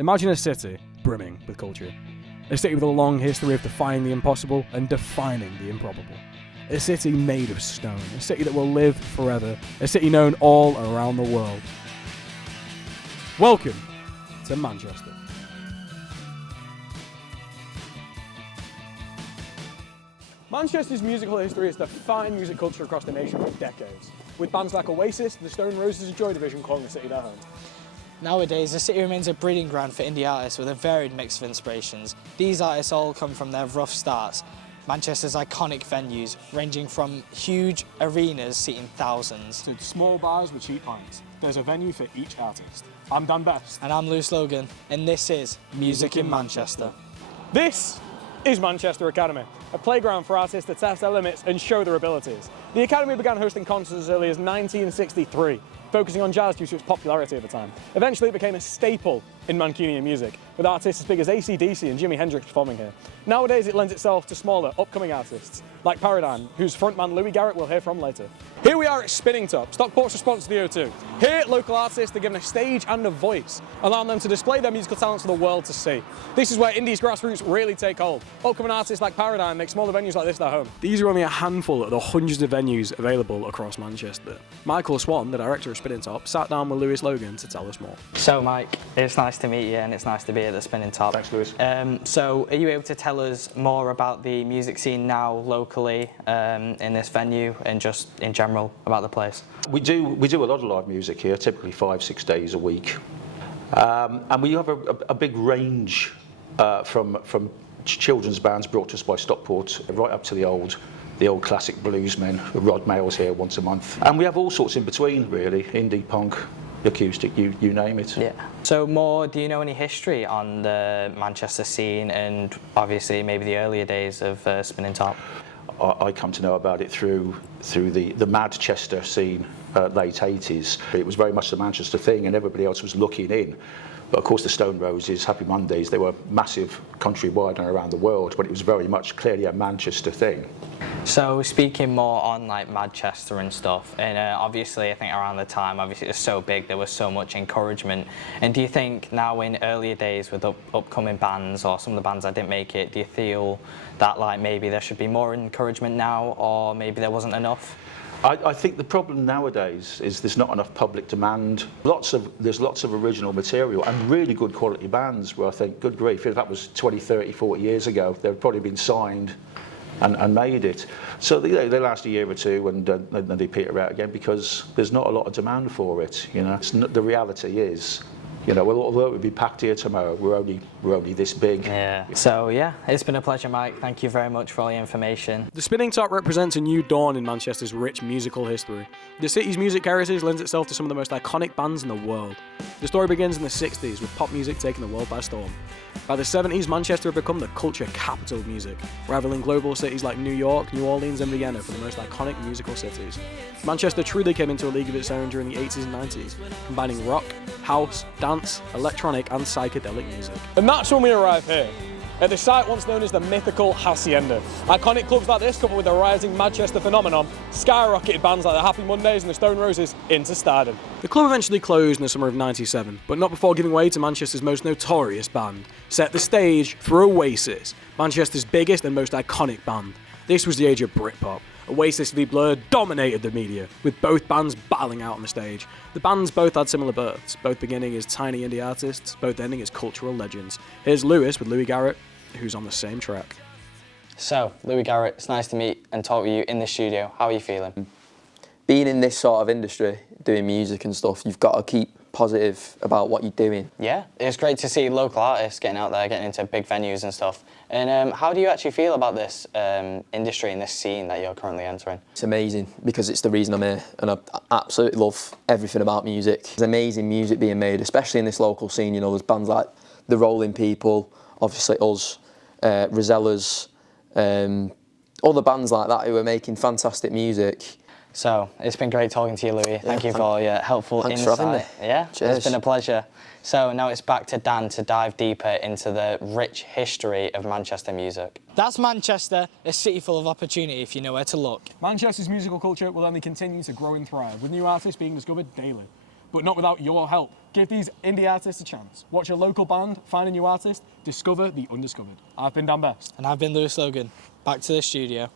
Imagine a city brimming with culture. A city with a long history of defying the impossible and defining the improbable. A city made of stone. A city that will live forever. A city known all around the world. Welcome to Manchester. Manchester's musical history has defined music culture across the nation for decades, with bands like Oasis, the Stone Roses and Joy Division calling the city their home. Nowadays, the city remains a breeding ground for indie artists with a varied mix of inspirations. These artists all come from their rough starts. Manchester's iconic venues, ranging from huge arenas seating thousands to small bars with cheap pints. There's a venue for each artist. I'm Dan Best. And I'm Lewis Logan, and this is Music in Manchester. This is Manchester Academy, a playground for artists to test their limits and show their abilities. The Academy began hosting concerts as early as 1963, focusing on jazz due to its popularity at the time. Eventually it became a staple in Mancunian music, with artists as big as AC/DC and Jimi Hendrix performing here. Nowadays it lends itself to smaller, upcoming artists, like Paradigm, whose frontman Louis Garrett we'll hear from later. Here we are at Spinning Top, Stockport's response to the O2. Here, local artists are given a stage and a voice, allowing them to display their musical talents for the world to see. This is where indie's grassroots really take hold. Upcoming artists like Paradigm make smaller venues like this their home. These are only a handful of the hundreds of venues available across Manchester. Michael Swan, the director of Spinning Top, sat down with Lewis Logan to tell us more. So Mike, it's nice to meet you and it's nice to be at the Spinning Top. Thanks, Lewis. So are you able to tell us more about the music scene now locally in this venue and just in general about the place? We do a lot of live music here, typically 5-6 days a week, and we have a big range from children's bands brought to us by Stockport, right up to the old classic bluesmen. Rod Mayall's here once a month, and we have all sorts in between, really, indie, punk, acoustic, you name it. Yeah. So do you know any history on the Manchester scene and obviously maybe the earlier days of Spinning Top? I come to know about it through the Manchester scene, late 80s. It was very much the Manchester thing and everybody else was looking in. But of course the Stone Roses, Happy Mondays, they were massive countrywide and around the world, but it was very much clearly a Manchester thing. So speaking more on like Manchester and stuff, and obviously I think around the time, obviously it was so big, there was so much encouragement. And do you think now in earlier days with upcoming bands or some of the bands that didn't make it, do you feel that like maybe there should be more encouragement now or maybe there wasn't enough? I think the problem nowadays is there's not enough public demand. There's lots of original material and really good quality bands where I think, good grief, if that was 20, 30, 40 years ago, they'd probably been signed and made it. So they last a year or two and then they peter out again because there's not a lot of demand for it. You know, the reality is, you know, well, although it would be packed here tomorrow, we're only this big. Yeah. So yeah, it's been a pleasure, Mike. Thank you very much for all the information. The Spinning Top represents a new dawn in Manchester's rich musical history. The city's music heritage lends itself to some of the most iconic bands in the world. The story begins in the 60s with pop music taking the world by storm. By the 70s, Manchester had become the culture capital of music, rivaling global cities like New York, New Orleans and Vienna for the most iconic musical cities. Manchester truly came into a league of its own during the 80s and 90s, combining rock, house, dance, electronic and psychedelic music. And that's when we arrive here, at the site once known as the mythical Hacienda. Iconic clubs like this, coupled with the rising Manchester phenomenon, skyrocketed bands like the Happy Mondays and the Stone Roses into stardom. The club eventually closed in the summer of '97, but not before giving way to Manchester's most notorious band. Set the stage for Oasis, Manchester's biggest and most iconic band. This was the age of Britpop. Oasis v Blur dominated the media, with both bands battling out on the stage. The bands both had similar births, both beginning as tiny indie artists, both ending as cultural legends. Here's Lewis with Louis Garrett, who's on the same track. So, Louis Garrett, it's nice to meet and talk with you in the studio. How are you feeling? Being in this sort of industry, doing music and stuff, you've got to keep positive about what you're doing. Yeah, it's great to see local artists getting out there, getting into big venues and stuff. And how do you actually feel about this industry and this scene that you're currently entering? It's amazing because it's the reason I'm here and I absolutely love everything about music. There's amazing music being made, especially in this local scene. You know, there's bands like The Rolling People, obviously us, Rosellas, other bands like that who are making fantastic music. So, it's been great talking to you, Louis. Thank you for all your helpful insight. Thanks for having me. Yeah, Cheers. It's been a pleasure. So now it's back to Dan to dive deeper into the rich history of Manchester music. That's Manchester, a city full of opportunity if you know where to look. Manchester's musical culture will only continue to grow and thrive, with new artists being discovered daily. but not without your help. Give these indie artists a chance. Watch your local band, find a new artist, discover the undiscovered. I've been Dan Best. And I've been Lewis Logan. Back to the studio.